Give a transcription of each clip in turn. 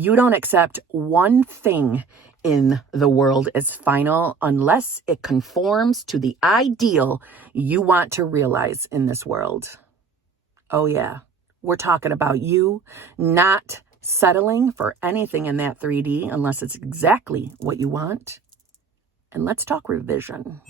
You don't accept one thing in the world as final unless it conforms to the ideal you want to realize in this world. Oh yeah, we're talking about you not settling for anything in that 3D unless it's exactly what you want. And let's talk revision.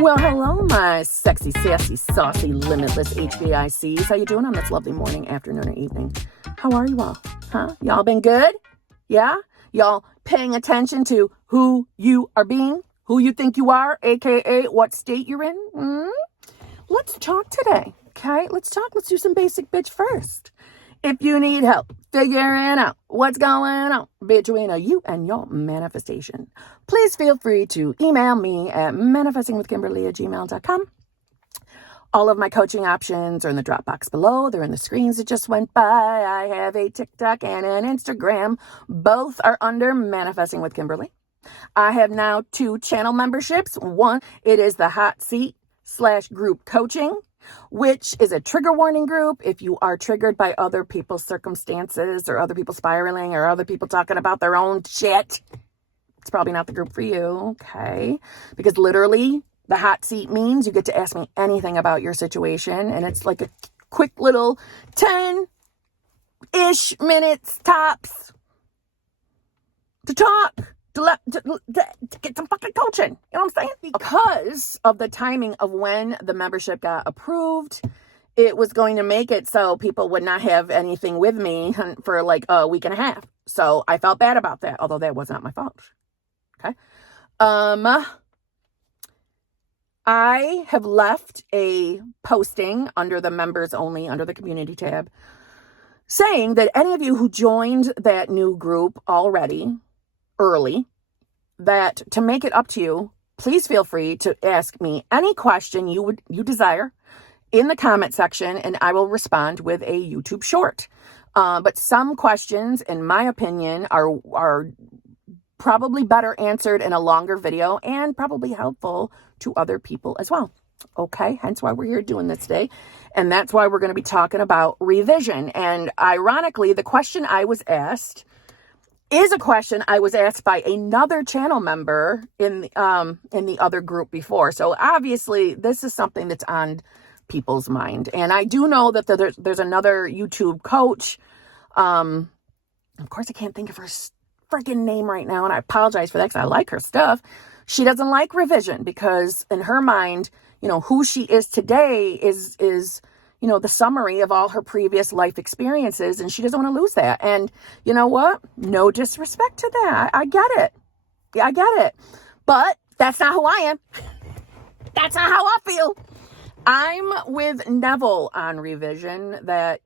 Well, hello, my sexy, sassy, saucy, limitless HBICs. How you doing on this lovely morning, afternoon, or evening? How are you all? Huh? Y'all been good? Yeah? Y'all paying attention to who you are being? Who you think you are, aka what state you're in? Let's talk today, okay? Let's talk. Let's do some basic bitch first. If you need help figuring out what's going on between you and your manifestation, please feel free to email me at manifestingwithkimberly@gmail.com. All of my coaching options are in the Dropbox below. They're in the screens that just went by. I have a TikTok and an Instagram. Both are under Manifesting with Kimberly. I have now 2 channel memberships. One, it is the Hot Seat /group coaching, which is a trigger warning group. If you are triggered by other people's circumstances or other people spiraling or other people talking about their own shit, it's probably not the group for you, okay? Because literally, the hot seat means you get to ask me anything about your situation, and it's like a quick little 10-ish minutes tops to talk. To get some fucking coaching. You know what I'm saying? Because of the timing of when the membership got approved, it was going to make it so people would not have anything with me for like a week and a half. So I felt bad about that, although that was not my fault. Okay. I have left a posting under the members only, under the community tab, saying that any of you who joined that new group already, early, that to make it up to you, please feel free to ask me any question you desire in the comment section, and I will respond with a YouTube short. But some questions, in my opinion, are probably better answered in a longer video and probably helpful to other people as well. Okay, hence why we're here doing this today. And that's why we're going to be talking about revision. And ironically, the question I was asked is a question I was asked by another channel member in the other group before. So obviously this is something that's on people's mind. And I do know that there's another YouTube coach. Of course, I can't think of her freaking name right now, and I apologize for that because I like her stuff. She doesn't like revision because in her mind, who she is today is the summary of all her previous life experiences, and she doesn't want to lose that. And you know what? No disrespect to that. I get it. Yeah, I get it. But that's not who I am. That's not how I feel. I'm with Neville on revision that,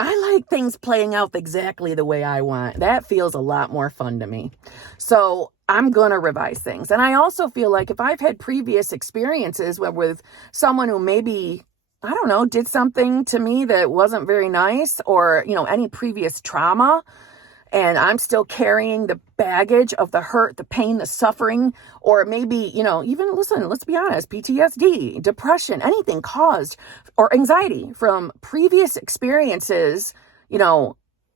I like things playing out exactly the way I want. That feels a lot more fun to me. So I'm going to revise things. And I also feel like if I've had previous experiences with someone who maybe, I don't know, did something to me that wasn't very nice, or, any previous trauma, and I'm still carrying the baggage of the hurt, the pain, the suffering, or maybe, even, listen, let's be honest, PTSD, depression, anything caused, or anxiety from previous experiences,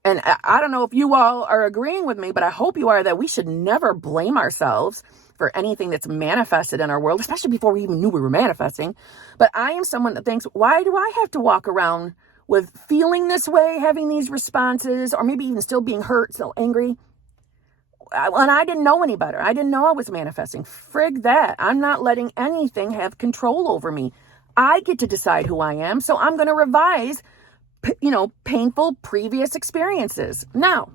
and I don't know if you all are agreeing with me, but I hope you are, that we should never blame ourselves for anything that's manifested in our world, especially before we even knew we were manifesting. But I am someone that thinks, why do I have to walk around with feeling this way, having these responses, or maybe even still being hurt, still angry? and I didn't know any better. I didn't know I was manifesting. Frig that. I'm not letting anything have control over me. I get to decide who I am, so I'm going to revise, painful previous experiences. Now,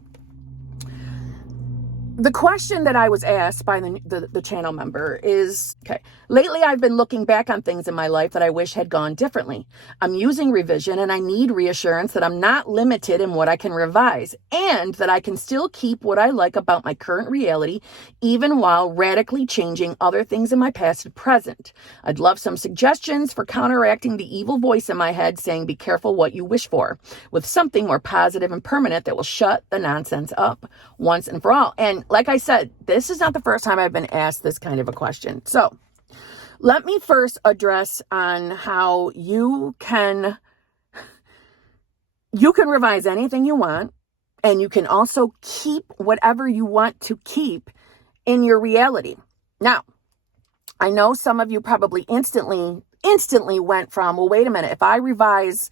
the question that I was asked by the channel member is, okay, lately I've been looking back on things in my life that I wish had gone differently. I'm using revision and I need reassurance that I'm not limited in what I can revise and that I can still keep what I like about my current reality, even while radically changing other things in my past and present. I'd love some suggestions for counteracting the evil voice in my head saying, be careful what you wish for, with something more positive and permanent that will shut the nonsense up once and for all. And like I said, this is not the first time I've been asked this kind of a question. So let me first address on how you can revise anything you want, and you can also keep whatever you want to keep in your reality. Now, I know some of you probably instantly went from, well, wait a minute, if I revise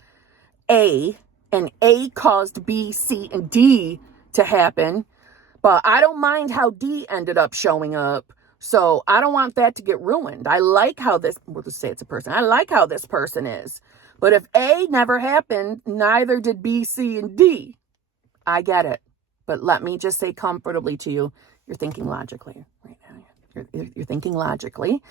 A and A caused B, C, and D to happen, but I don't mind how D ended up showing up. So I don't want that to get ruined. I like how we'll just say it's a person. I like how this person is. But if A never happened, neither did B, C, and D. I get it. But let me just say comfortably to you, you're thinking logically right now. You're thinking logically.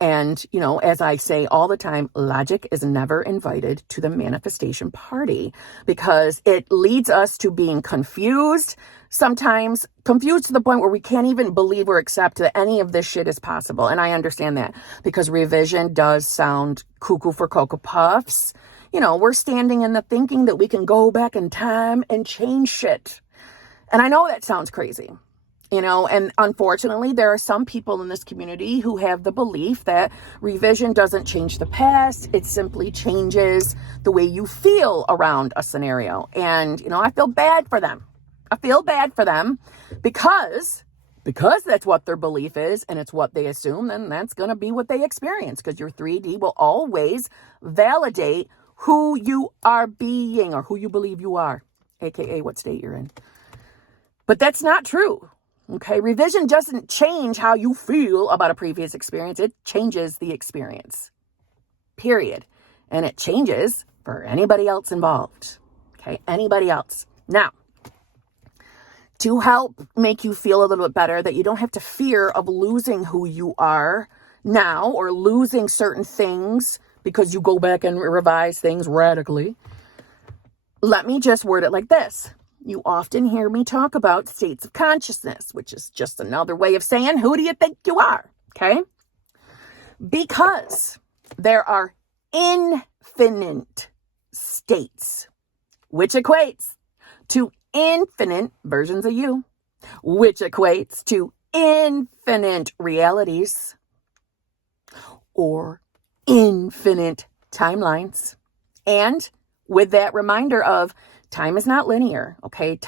And, as I say all the time, logic is never invited to the manifestation party because it leads us to being confused, sometimes confused to the point where we can't even believe or accept that any of this shit is possible. And I understand that because revision does sound cuckoo for Cocoa Puffs. We're standing in the thinking that we can go back in time and change shit. And I know that sounds crazy. And unfortunately, there are some people in this community who have the belief that revision doesn't change the past. It simply changes the way you feel around a scenario. And, I feel bad for them. I feel bad for them because that's what their belief is and it's what they assume, then that's going to be what they experience because your 3D will always validate who you are being or who you believe you are, aka what state you're in. But that's not true. Okay, revision doesn't change how you feel about a previous experience. It changes the experience, period. And it changes for anybody else involved. Okay, anybody else. Now, to help make you feel a little bit better that you don't have to fear of losing who you are now or losing certain things because you go back and revise things radically, let me just word it like this. You often hear me talk about states of consciousness, which is just another way of saying, who do you think you are? Okay? Because there are infinite states, which equates to infinite versions of you, which equates to infinite realities or infinite timelines. And with that reminder of time is not linear, okay?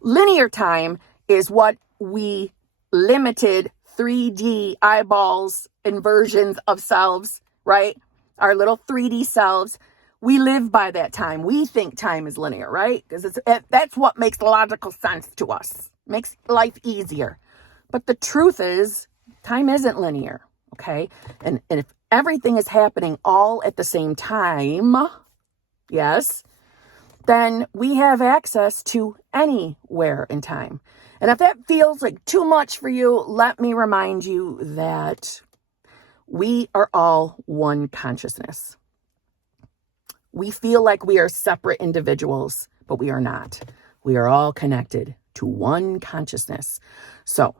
Linear time is what we limited 3D eyeballs and versions of selves, right? Our little 3D selves, we live by that time. We think time is linear, right? Because that's what makes logical sense to us. Makes life easier. But the truth is, time isn't linear, okay? And if everything is happening all at the same time, yes, then we have access to anywhere in time. And if that feels like too much for you, let me remind you that we are all one consciousness. We feel like we are separate individuals, but we are not. We are all connected to one consciousness. So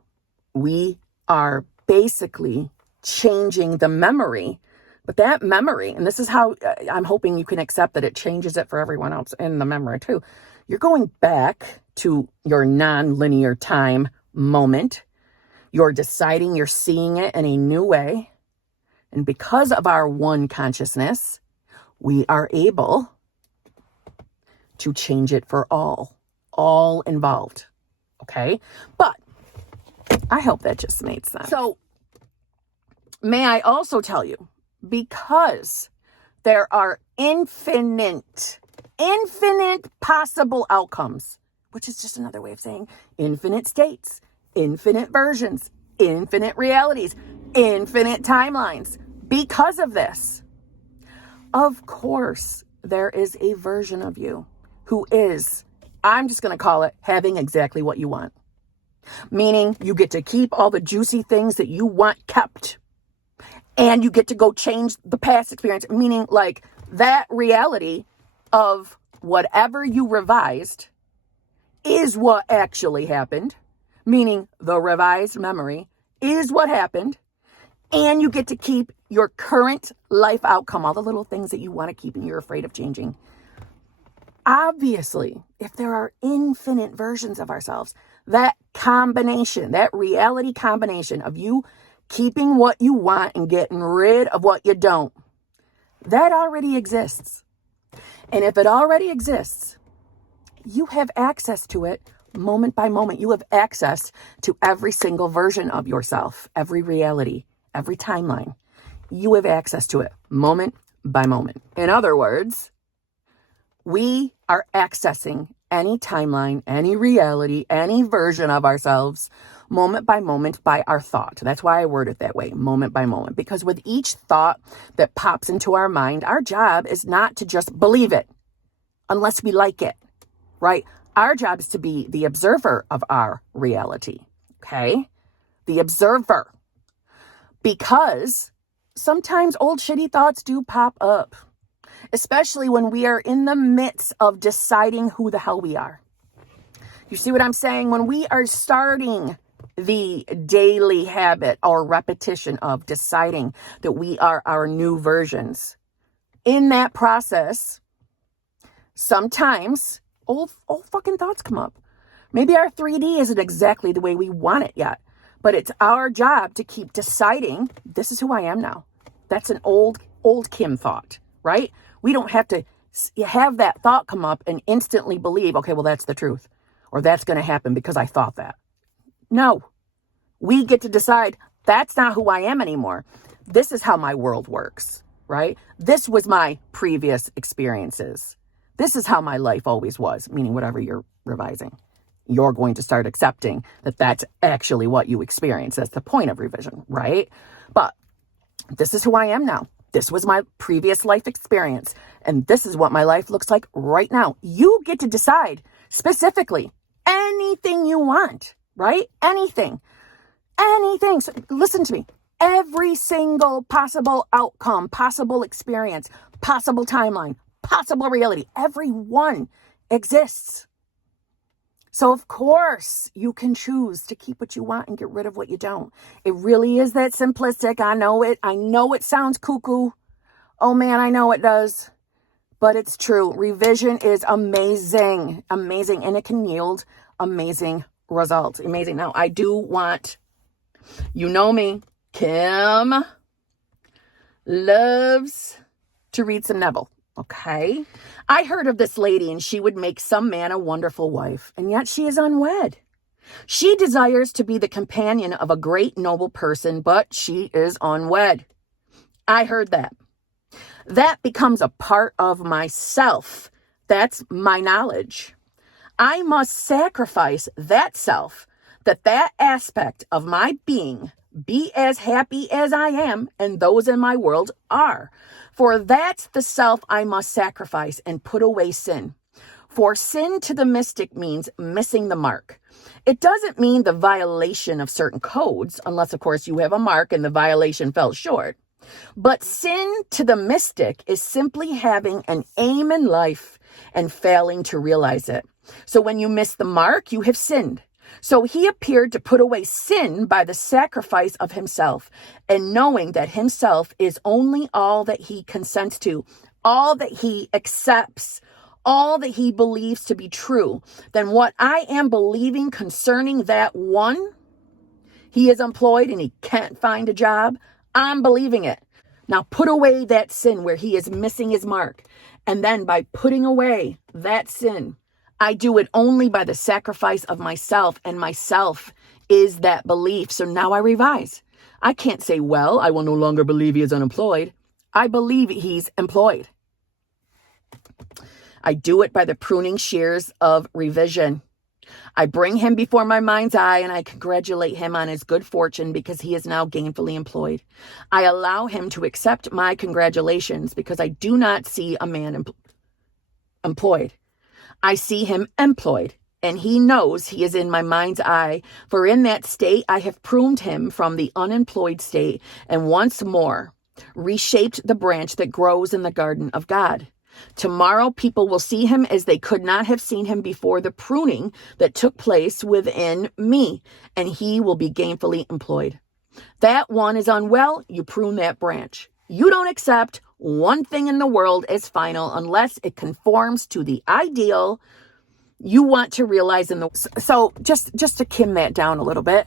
we are basically changing the memory. But that memory, and this is how I'm hoping you can accept that it changes it for everyone else in the memory too. You're going back to your non-linear time moment. You're deciding, you're seeing it in a new way. And because of our one consciousness, we are able to change it for all involved. Okay? But I hope that just made sense. So may I also tell you, because there are infinite possible outcomes, which is just another way of saying infinite states, infinite versions, infinite realities, infinite timelines because of this. Of course, there is a version of you who is, I'm just going to call it, having exactly what you want. Meaning you get to keep all the juicy things that you want kept. And you get to go change the past experience. Meaning like that reality of whatever you revised is what actually happened. Meaning the revised memory is what happened. And you get to keep your current life outcome, all the little things that you want to keep and you're afraid of changing. Obviously, if there are infinite versions of ourselves, that combination, that reality combination of you keeping what you want and getting rid of what you don't, that already exists. And if it already exists, you have access to it moment by moment. You have access to every single version of yourself, every reality, every timeline. You have access to it moment by moment. In other words, we are accessing any timeline, any reality, any version of ourselves, moment by moment by our thought. That's why I word it that way, moment by moment. Because with each thought that pops into our mind, our job is not to just believe it unless we like it, right? Our job is to be the observer of our reality, okay? The observer. Because sometimes old shitty thoughts do pop up. Especially when we are in the midst of deciding who the hell we are. You see what I'm saying? When we are starting the daily habit or repetition of deciding that we are our new versions, in that process, sometimes old fucking thoughts come up. Maybe our 3D isn't exactly the way we want it yet, but it's our job to keep deciding, this is who I am now. That's an old Kim thought, right? We don't have to have that thought come up and instantly believe, okay, well, that's the truth. Or that's going to happen because I thought that. No. We get to decide that's not who I am anymore. This is how my world works, right? This was my previous experiences. This is how my life always was, meaning whatever you're revising. You're going to start accepting that that's actually what you experience. That's the point of revision, right? But this is who I am now. This was my previous life experience. And this is what my life looks like right now. You get to decide specifically anything you want, right? Anything. So listen to me. Every single possible outcome, possible experience, possible timeline, possible reality, every one exists. So of course you can choose to keep what you want and get rid of what you don't. It really is that simplistic. I know it sounds cuckoo. Oh man, I know it does. But it's true. Revision is amazing. Amazing. And it can yield amazing results. Amazing. Now I do want, you know me, Kim loves to read some Neville. Okay. I heard of this lady and she would make some man a wonderful wife, and yet she is unwed. She desires to be the companion of a great noble person, but she is unwed. I heard that. That becomes a part of myself. That's my knowledge. I must sacrifice that self, that aspect of my being be as happy as I am and those in my world are. For that's the self I must sacrifice and put away sin. For sin to the mystic means missing the mark. It doesn't mean the violation of certain codes, unless, of course, you have a mark and the violation fell short. But sin to the mystic is simply having an aim in life and failing to realize it. So when you miss the mark, you have sinned. So he appeared to put away sin by the sacrifice of himself, and knowing that himself is only all that he consents to, all that he accepts, all that he believes to be true, then what I am believing concerning that one, he is employed and he can't find a job, I'm believing it. Now put away that sin where he is missing his mark. And then by putting away that sin, I do it only by the sacrifice of myself, and myself is that belief. So now I revise. I can't say, well, I will no longer believe he is unemployed. I believe he's employed. I do it by the pruning shears of revision. I bring him before my mind's eye and I congratulate him on his good fortune because he is now gainfully employed. I allow him to accept my congratulations because I do not see a man employed. I see him employed, and he knows he is in my mind's eye, for in that state I have pruned him from the unemployed state and once more reshaped the branch that grows in the garden of God. Tomorrow people will see him as they could not have seen him before the pruning that took place within me, and he will be gainfully employed. That one is unwell, you prune that branch. You don't accept one thing in the world as final unless it conforms to the ideal you want to realize in the... So just to Kim that down a little bit,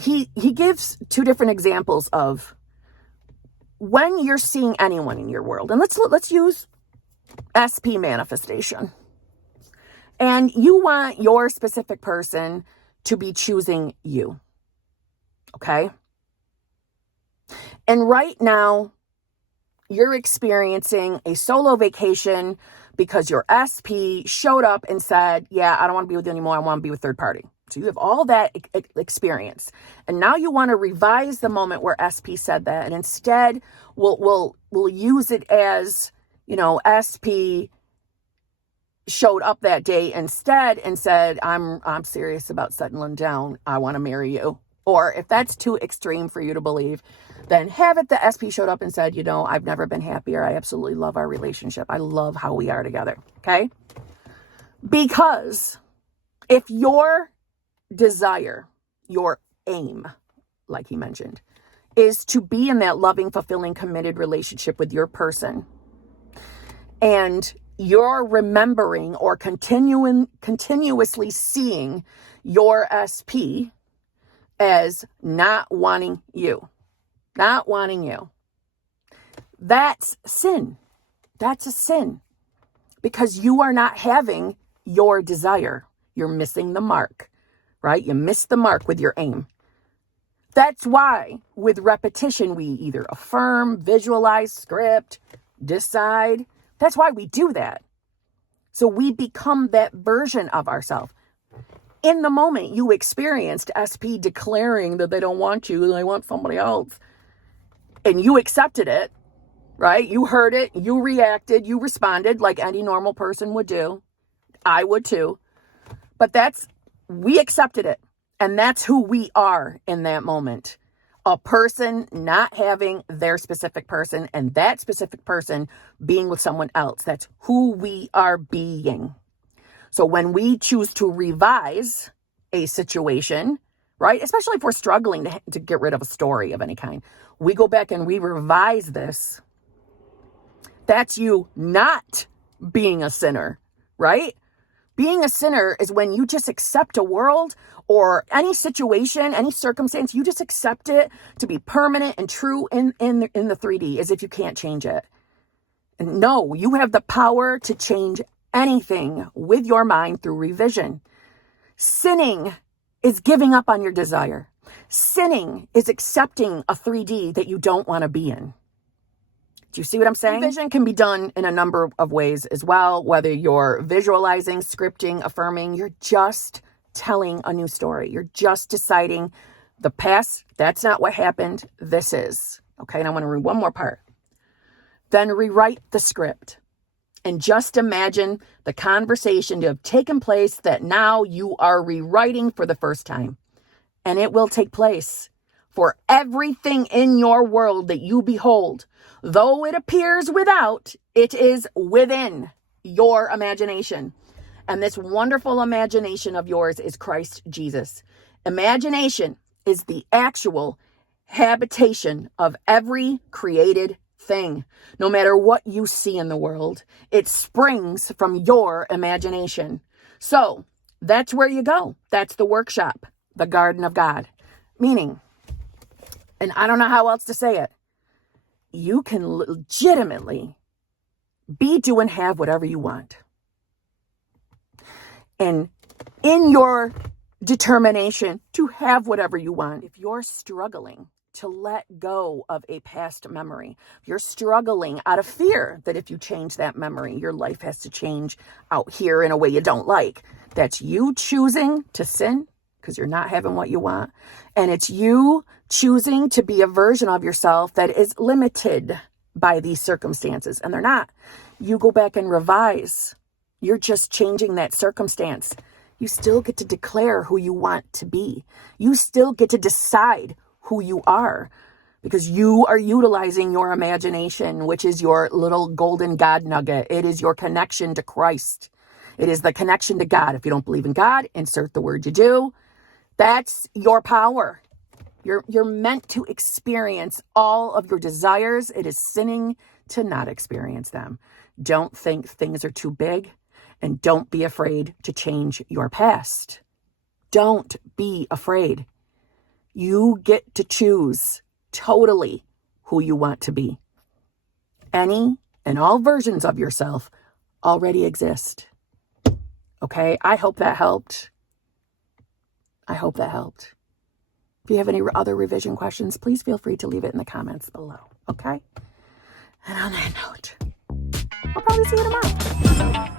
he gives two different examples of when you're seeing anyone in your world. And let's use SP manifestation. And you want your specific person to be choosing you. Okay? And right now, you're experiencing a solo vacation because your SP showed up and said, yeah, I don't want to be with you anymore. I want to be with third party. So you have all that experience. And now you want to revise the moment where SP said that. And instead, we'll use it as, SP showed up that day instead and said, I'm serious about settling down. I want to marry you. Or if that's too extreme for you to believe, then have it the SP showed up and said, I've never been happier. I absolutely love our relationship. I love how we are together. Okay? Because if your desire, your aim, like he mentioned, is to be in that loving, fulfilling, committed relationship with your person, and you're remembering or continuously seeing your SP as not wanting you, that's sin. That's a sin, because you are not having your desire. You're missing the mark, right? You miss the mark with your aim. That's why with repetition, we either affirm, visualize, script, decide. That's why we do that. So we become that version of ourselves. In the moment you experienced SP declaring that they don't want you, they want somebody else, and you accepted it, right? You heard it, you reacted, you responded like any normal person would do. I would too. But we accepted it. And that's who we are in that moment. A person not having their specific person and that specific person being with someone else. That's who we are being. So when we choose to revise a situation, right, especially if we're struggling to get rid of a story of any kind, we go back and we revise this. That's you not being a sinner, right? Being a sinner is when you just accept a world or any situation, any circumstance, you just accept it to be permanent and true in the 3D, as if you can't change it. And no, you have the power to change anything with your mind through revision. Sinning is giving up on your desire. Sinning is accepting a 3D that you don't want to be in. Do you see what I'm saying? Revision can be done in a number of ways as well, whether you're visualizing, scripting, affirming, you're just telling a new story. You're just deciding the past, that's not what happened, this is. Okay, and I want to read one more part. Then rewrite the script and just imagine the conversation to have taken place that now you are rewriting for the first time. And it will take place. For everything in your world that you behold, though it appears without, it is within your imagination. And this wonderful imagination of yours is Christ Jesus. Imagination is the actual habitation of every created thing. No matter what you see in the world, it springs from your imagination. So that's where you go. That's the workshop, the garden of God. Meaning, and I don't know how else to say it, you can legitimately be, do, and have whatever you want. And in your determination to have whatever you want, if you're struggling to let go of a past memory. You're struggling out of fear that if you change that memory, your life has to change out here in a way you don't like. That's you choosing to sin because you're not having what you want. And it's you choosing to be a version of yourself that is limited by these circumstances. And they're not. You go back and revise. You're just changing that circumstance. You still get to declare who you want to be. You still get to decide who you are because you are utilizing your imagination, which is your little golden God nugget. It is your connection to Christ. It is the connection to God. If you don't believe in God, insert the word you do. That's your power. You're meant to experience all of your desires. It is sinning to not experience them. Don't think things are too big, and don't be afraid to change your past. Don't be afraid. You get to choose totally who you want to be. Any and all versions of yourself already exist. Okay, I hope that helped. If you have any other revision questions, please feel free to leave it in the comments below. Okay? And on that note, I'll probably see you tomorrow.